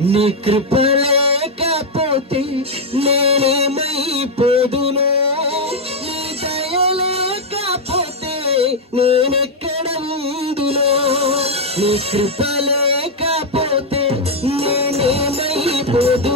నీ కృప లేకపోతే నేనేమైపోదును? నీ దయ లేకపోతే నేనెక్కడ ముందులో నీ కృప లేకపోతే నేనేమైపోదు?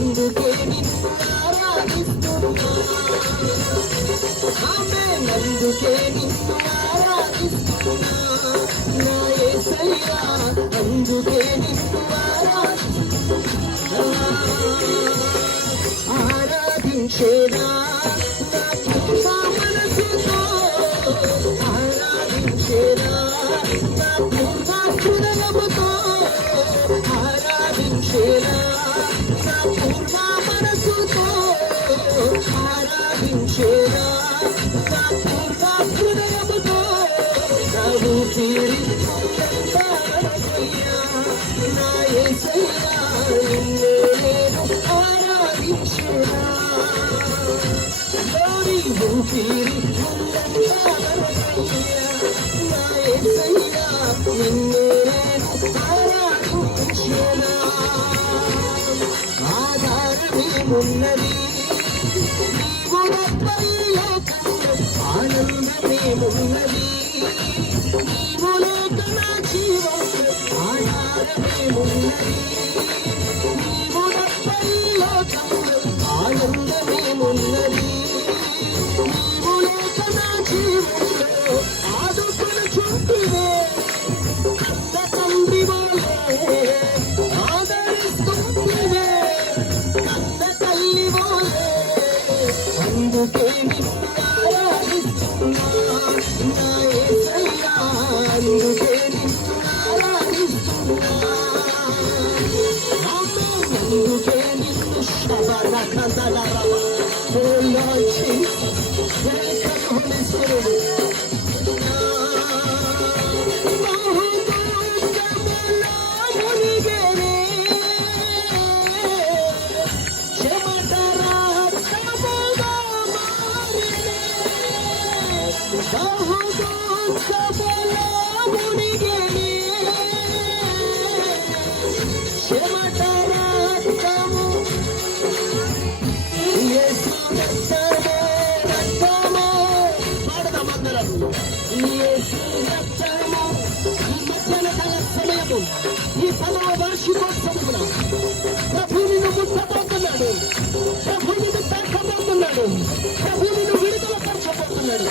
అందుకే నిన్ను ఆరాధిస్తున్నా. అందుకే నిన్ను ఆరాధిస్తున్నా. నా ఏసయ్యా అందుకే నిన్ను ఆరాధిస్తున్నా. ఆరాధించేదా ఆరాధించేదా ఆరాధించేదా ఉన్నది. ఆనందమేమున్నది జీవోలోకన జీవం ఆధారమేమున్నది ఈ పదవ వార్షికోత్సవంలో ప్రభువుని ముట్టబోతున్నాడు ప్రభువుని తాకబోతున్నాడు ప్రభువుని విడుదల పరచబోతున్నాడు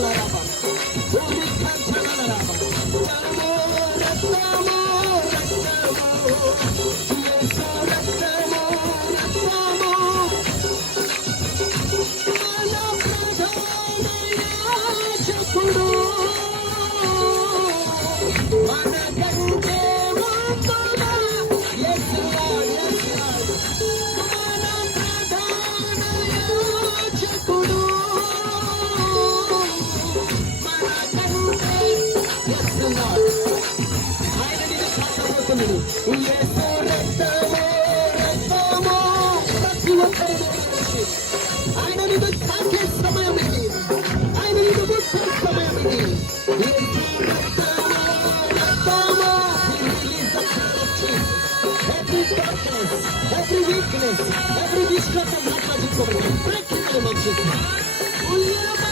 Lord. Every weakness, every distraction, that magic problem. Break it, Lord Jesus.